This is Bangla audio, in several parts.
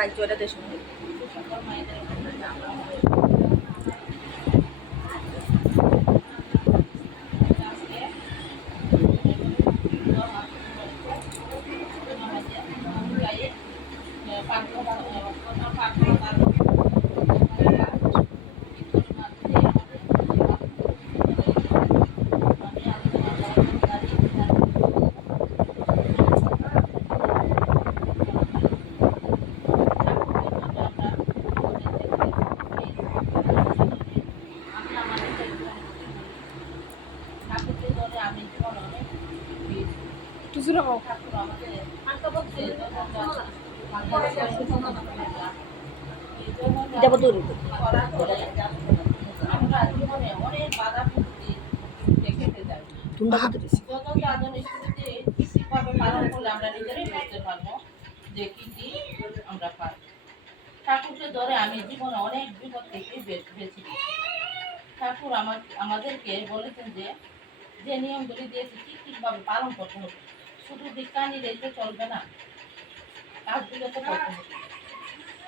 রাজ্য এটা দেশ সকল মায়েদের আমরা জীবনে অনেক বাধা বিপত্তি দেখতে যাই। ঠিকভাবে পালন করলে আমরা নিজেরাই বুঝতে পারবো যে কি কি আমরা পাই। ঠাকুরকে ধরে আমি জীবনে অনেক বিপদ থেকে বেঁচে ঠাকুর আমাদেরকে বলেছেন যে যে নিয়মগুলি দিয়েছে ঠিকভাবে পালন করতে হবে। শুধু বিজ্ঞানী রেখে চলবে না, কাজগুলো তো করতে হবে।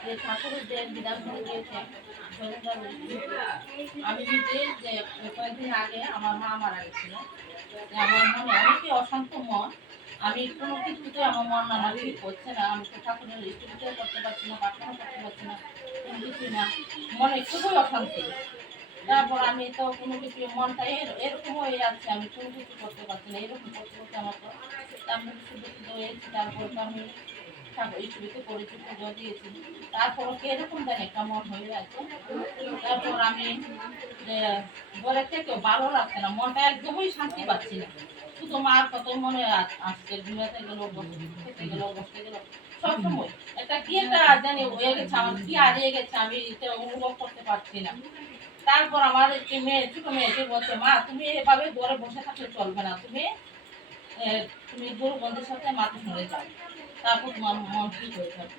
যে ঠাকুরের যে বিধানগুলি দিয়েছে আমি নিজে যে কয়েকদিন আগে আমার মা মারা গেছিল, আমার মনে অনেকই অশান্ত মন। আমি কোনো কিছুতে আমার মন আমার ঠিক হচ্ছে না। আমি তো ঠাকুরের স্টুডিও করতে পারছি না, প্রার্থনা করতে পারছি না, কোনো কিছুই না, মনে খুবই অশান্তি। তারপর আমি তো কোনো কিছু মনটা এরকম হয়ে যাচ্ছে, আমি কোনো কিছু করতে পারছি না। এরকম করতে করতে আমার তো আমি শুধু শুধু হয়েছি। তারপর তো আমি স্টুডিওতে করেছি, পুজো দিয়েছি। তারপর এরকম জানি একটা মন হয়ে আছে। তারপর আমি ঘরে থেকেও ভালো লাগছে না, মনটা একদমই শান্তি পাচ্ছি না। শুধু মার কত মনে আসছে, ঘুমাতে গেল, খেতে গেল, বসতে গেল, সবসময় একটা কি একটা জানি হয়ে গেছে, আমার কি হারিয়ে গেছে, আমি এটা অনুভব করতে পারছি না। তারপর আমার একটি মেয়ে, ছোট মেয়ে এসে বলছে, মা তুমি এভাবে ঘরে বসে থাকলে চলবে না, তুমি তুমি গুরু বন্ধুর সাথে মাথা শুনে যাও, তারপর তোমার মন ঠিক হয়ে যাবে।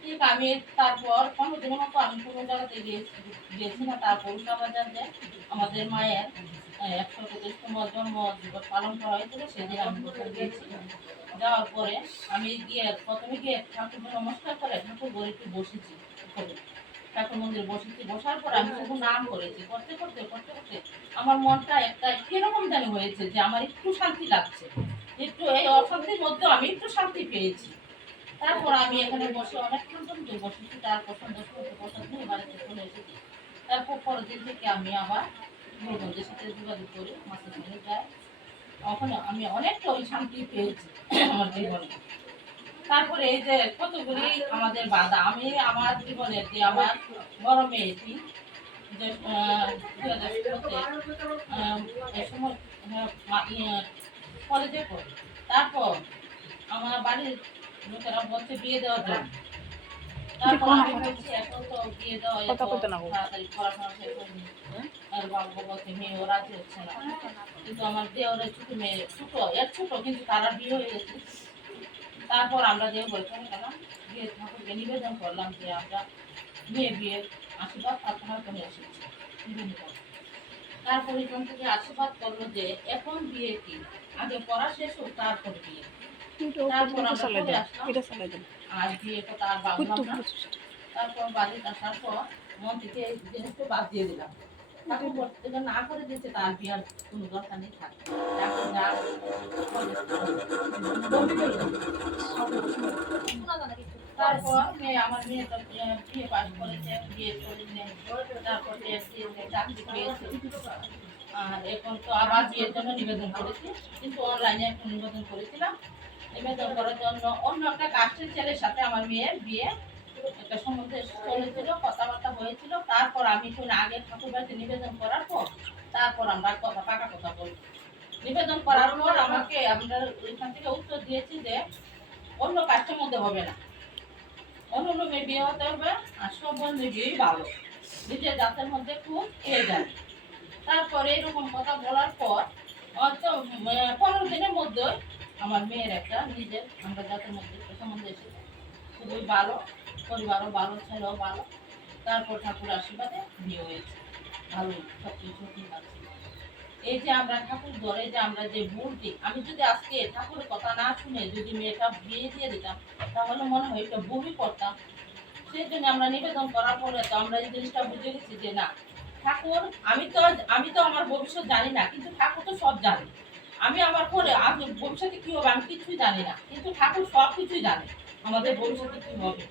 ঠিক আমি তারপর 15 দিনের মতো আমি কোনো জায়গাতে গিয়েছি না। তারপর উল্টাবাজার যে আমাদের মায়ের 125তম জন্ম দিবস পালন করা হয়েছিল, সেদিন আমি কোথাও গিয়েছি। যাওয়ার পরে আমি গিয়ে প্রথমে গিয়ে ঠাকুরকে নমস্কার করে ঠাকুর ঘরে একটু বসেছি, ঠাকুর মন্দিরে বসেছি। বসার পর আমি শুধু নাম করেছি, করতে করতে করতে করতে আমার মনটা একটা কিরকম জানি হয়েছে যে আমার একটু শান্তি লাগছে, একটু এই অশান্তির মধ্যে আমি একটু শান্তি পেয়েছি। তারপর আমি এখানে বসে অনেকক্ষণ পর্যন্ত বসেছি। তারপর সন্ধ্যা সময় প্রসাদ নিয়ে বাড়িতে চলে এসেছি। তারপর পরের দিন থেকে আমি আবার গুরুবন্ধের সাথে যোগাযোগ করি, মাসের সঙ্গে যাই। ওখানে আমি অনেকটা ওই শান্তি পেয়েছি আমার জীবনে। তারপরে এই যে কতগুলি আমাদের বাধা, আমি আমার জীবনে যে আমার বড় মেয়েটি যে 2016-তে এই সময় কলেজে পড়ে। তারপর আমার বাড়ির লোকেরা বলছে বিয়ে দেওয়ার জন্য। তারপর আমি বলছি এখন তো বিয়ে দেওয়া তাড়াতাড়ি পড়াশোনা শেষ হয়নি। আর বাবা বলছে মেয়েও রাজি হচ্ছে না। কিন্তু আমার দেওয়ারের ছোট মেয়ে, ছোট এর ছোট, কিন্তু তারা বিয়ে হয়ে গেছে। তারপর আমরা যে বলছিলাম কেন বিয়ে ঠাকুরকে নিবেদন করলাম যে আমরা মেয়ে বিয়ের আশীর্বাদ প্রার্থনা করে এসেছি। তারপর এখান থেকে আশীর্বাদ করলো যে এখন বিয়ে কি, আগে পড়া শেষ হোক তারপর বিয়ে। তারপর আমরা চলে আসলাম, আর বিয়েটা তার বাঁধলাম না। তারপর বাড়িতে আসার পর মন থেকে এই জিনিসটা বাদ দিয়ে দিলাম। ঠাকুর করতে না করে দিচ্ছে, তার বিয়ার কোনো দরকার নেই, থাকে তারপর আমার মেয়ে তো বিয়ে পাস করেছে, বিয়ে করেছে, তারপর চাকরি পেয়েছে। আর এখন তো আবার বিয়ের জন্য নিবেদন করেছি, কিন্তু অনলাইনে এখন নিবেদন করেছিলাম। নিবেদন করার জন্য অন্য একটা কাস্টের ছেলের সাথে আমার মেয়ের বিয়ে একটা সম্বন্ধ চলেছিল, কথাবার্তা হয়েছিল। তারপর আমি আগে ঠাকুর বাড়িতে নিবেদন করার পর তারপর আমরা পাকা কথা বলি। নিবেদন করার পর আমাকে আমরা এখান থেকে উত্তর দিয়েছি যে অন্য কাস্টের মধ্যে হবে না, অন্য মেয়ে বিয়ে হতে হবে, আর সব বন্ধু বিয়েই ভালো, নিজের জাতের মধ্যে খুব পেয়ে যায়। তারপরে এরকম কথা বলার পর হয়তো 15 দিনের মধ্যে আমার মেয়ের একটা নিজের আমরা জাতের মধ্যে সম্বন্ধে এসেছে, খুবই ভালো, পরিবারও ভালো, ছেলেও ভালো। তারপর ঠাকুর আশীর্বাদে বিয়ে হয়েছে, ভালোই সব কিছু ঠিক আছে। এই যে আমরা ঠাকুর ধরে যে আমরা যে ভুলটি, আমি যদি আজকে ঠাকুরের কথা না শুনে যদি মেয়েটা বিয়ে দিয়ে দিতাম, তাহলে মনে হয় এটা ভুলই করতাম। সেই জন্য আমরা নিবেদন করার পরে তো আমরা এই জিনিসটা বুঝে গেছি যে না, ঠাকুর, আমি তো আমার ভবিষ্যৎ জানি না, কিন্তু ঠাকুর তো সব জানে। আমি আমার পরে আগে ভবিষ্যতে কি হবে আমি কিছুই জানি না, কিন্তু ঠাকুর সব কিছুই জানে আমাদের ভবিষ্যতে কি হবে।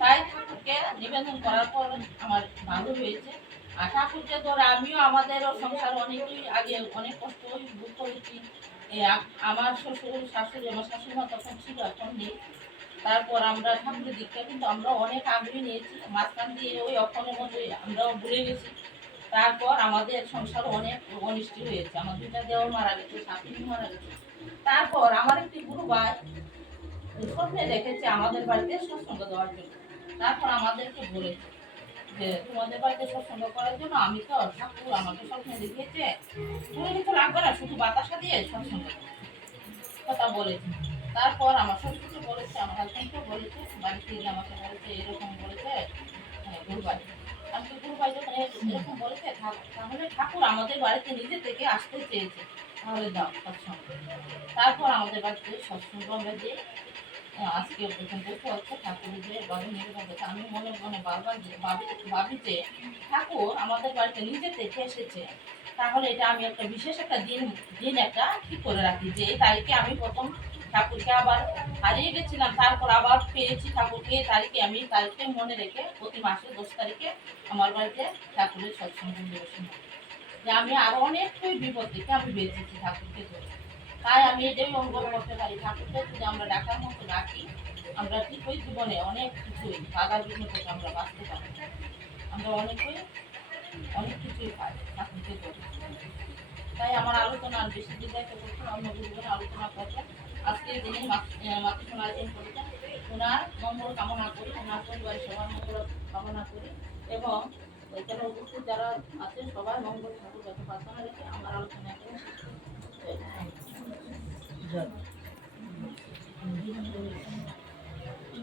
তাই ঠাকুরকে নিবেদন করার পর আমার ভালো হয়েছে। আর ঠাকুরকে ধরে আমিও আমাদেরও সংসার অনেকেই আগে অনেক কষ্ট ভোগ করেছি। আমার শ্বশুর শাশুড়ি, আমার শাশুড়িমা তখন ছিল, এখন নেই। তারপর আমরা ঠাকুরের দীক্ষা কিন্তু আমরা অনেক আগ্রহী নিয়েছি, মাঝখান দিয়ে ওই অক্ষণের মধ্যে আমরাও ভুলে গেছি। তারপর আমাদের সংসার অনেক অনিষ্টি হয়েছে, আমার দুইটা দেওর মারা গেছে, শাশুড়ি মারা গেছে। তারপর আমার একটি গুরু ভাই স্বপ্নে দেখেছে আমাদের বাড়িতে সৎসঙ্গ দেওয়ার জন্য। তারপর আমাদেরকে বলেছে যে তোমাদের বাড়িতে সৎসঙ্গ করার জন্য আমি তো ঠাকুর আমাকে স্বপ্নে দেখিয়েছে, কোনো কিছু লাগবে না, শুধু বাতাসা দিয়ে সৎসঙ্গ কথা বলেছে। তারপর আমার শ্বশুরকে বলেছে, আমার হাজবেন্ডকে বলেছে, বাড়িতে গিয়ে আমাকে বলেছে এরকম বলেছে গুরু ভাই। আমি তো গুরু ভাই যখন এরকম বলেছে, তাহলে ঠাকুর আমাদের বাড়িতে নিজে থেকে আসতে চেয়েছে, তাহলে দাও সৎসঙ্গ। তারপর আমাদের বাড়িতে সৎসঙ্গ আমরা যে আজকে পর্যন্ত হচ্ছে ঠাকুরের যে বাড়ি নিবেদন করছে, আমি মনে মনে বারবার ভাবি যে ঠাকুর আমাদের বাড়িতে নিজে থেকে এসেছে, তাহলে এটা আমি একটা বিশেষ একটা দিন দিন একটা ঠিক করে রাখি যে এই তারিখে আমি প্রথম ঠাকুরকে আবার হারিয়ে গেছিলাম, তারপর আবার পেয়েছি ঠাকুরকে। এই তারিখে আমি তারিখে মনে রেখে প্রতি মাসের 10 তারিখে আমার বাড়িতে ঠাকুরের সৎসঙ্গ পরিবেশন হবে, যে আমি আরো অনেকটাই বিপদ থেকে আমি বেঁচেছি ঠাকুরকে ধরে। তাই আমি এটাই অনুভব করতে পারি, ঠাকুরকে যদি আমরা ডাকার মতো ডাকি, আমরা ঠিক ওই জীবনে অনেক কিছুই বাধা বিঘ্ন থেকে আমরা বাঁচতে পারি, আমরা অনেক কিছুই পাই ঠাকুরকে ধরে। তাই আমার আলোচনা আর বেশি দীর্ঘায়িত করছে না, অন্য জীবনে আলোচনা করবেন। আজকে যিনি মাতৃসোনা আয়োজন করেছেন, ওনার মঙ্গল কামনা করি, ওনার পরিবারের সবার মঙ্গল কামনা করি, এবং এখানে উপস্থিত যারা আছেন সবাই মঙ্গল ঠাকুর যত প্রার্থনা রেখে আমার আলোচনা এখানে শেষ করি। জয়।